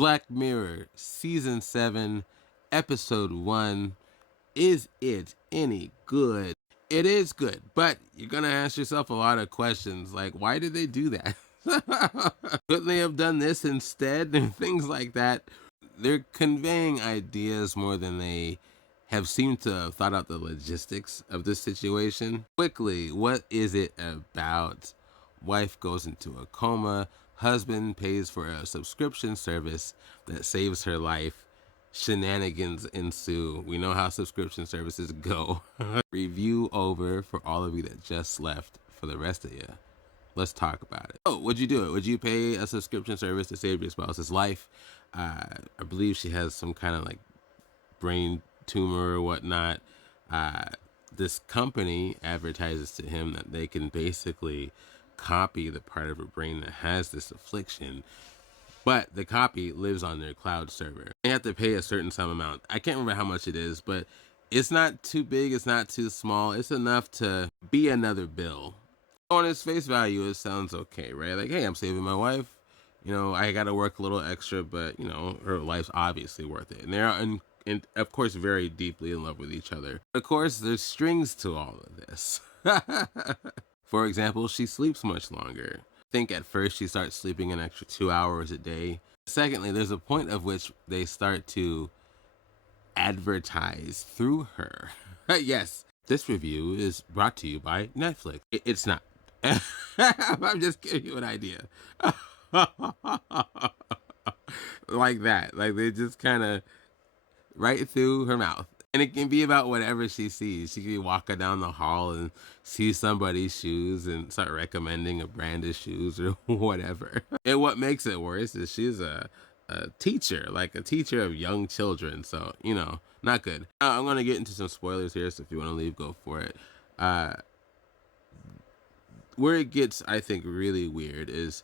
Black Mirror Season 7, Episode 1. Is it any good? It is good, but you're going to ask yourself a lot of questions like, why did they do that? Couldn't they have done this instead? And things like that. They're conveying ideas more than they have seemed to have thought out the logistics of this situation. Quickly, what is it about? Wife goes into a coma. Husband pays for a subscription service that saves her life. Shenanigans ensue. We know how subscription services go. Review over for all of you that just left. For the rest of you, let's talk about it. Oh, would you do it? Would you pay a subscription service to save your spouse's life? I believe she has some kind of like brain tumor or whatnot. This company advertises to him that they can basically copy the part of her brain that has this affliction, but the copy lives on their cloud server. They have to pay a certain sum amount. I can't remember how much it is, but it's not too big, it's not too small. It's enough to be another bill. On its face value, it sounds okay, right? Like, hey, I'm saving my wife. You know, I got to work a little extra, but, you know, her life's obviously worth it. And they're, and of course, very deeply in love with each other. Of course, there's strings to all of this. For example, she sleeps much longer. I think at first she starts sleeping an extra 2 hours a day. Secondly, there's a point of which they start to advertise through her. Yes, this review is brought to you by Netflix. It's not. I'm just giving you an idea. Like that. Like they just kind of right through her mouth. And it can be about whatever she sees. She can be walking down the hall and see somebody's shoes and start recommending a brand of shoes or whatever. And what makes it worse is she's a teacher, like a teacher of young children. So, you know, not good. I'm going to get into some spoilers here. So if you want to leave, go for it. Where it gets, I think, really weird is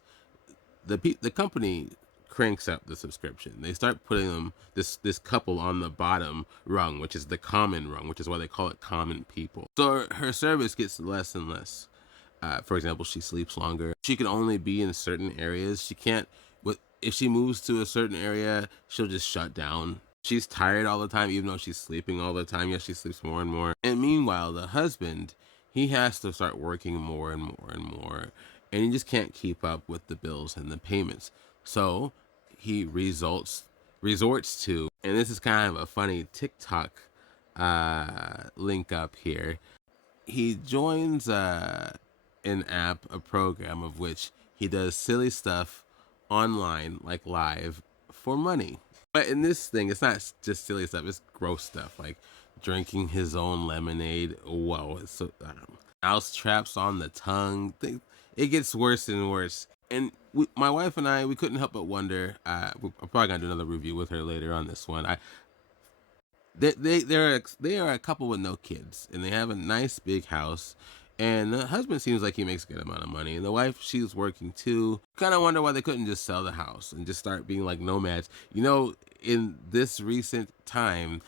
the company cranks up the subscription. They start putting them this couple on the bottom rung, which is the common rung, which is why they call it common people. So her service gets less and less. For example, she sleeps longer. She can only be in certain areas. She can't. If she moves to a certain area, she'll just shut down. She's tired all the time, even though she's sleeping all the time. Yes, she sleeps more and more. And meanwhile, the husband, he has to start working more and more and more, and he just can't keep up with the bills and the payments. So he resorts to, and this is kind of a funny TikTok link up here. He joins an app, a program of which he does silly stuff online, like live, for money. But in this thing, it's not just silly stuff, it's gross stuff, like drinking his own lemonade. Whoa, it's so, mouse traps on the tongue. It gets worse and worse. And my wife and I, we couldn't help but wonder. I'm probably gonna do another review with her later on this one. They are a couple with no kids, and they have a nice big house. And the husband seems like he makes a good amount of money, and the wife, she's working too. Kind of wonder why they couldn't just sell the house and just start being like nomads. You know, in this recent time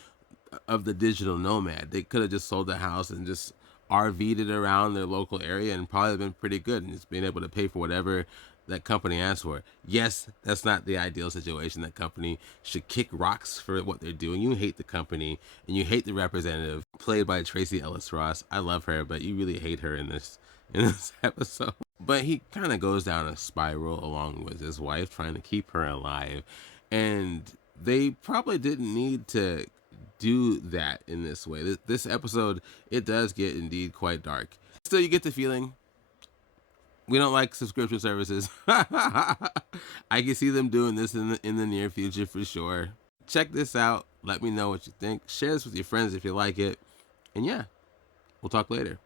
of the digital nomad, they could have just sold the house and just RV'd it around their local area and probably been pretty good and just being able to pay for whatever that company asks for. Yes, that's not the ideal situation. That company should kick rocks for what they're doing. You hate the company and you hate the representative, played by Tracy Ellis Ross. I love her, but you really hate her in this episode. But he kind of goes down a spiral along with his wife, trying to keep her alive. And they probably didn't need to do that in this way. This episode, it does get indeed quite dark. Still, you get the feeling we don't like subscription services. I can see them doing this in the near future for sure. Check this out. Let me know what you think. Share this with your friends if you like it. And yeah, we'll talk later.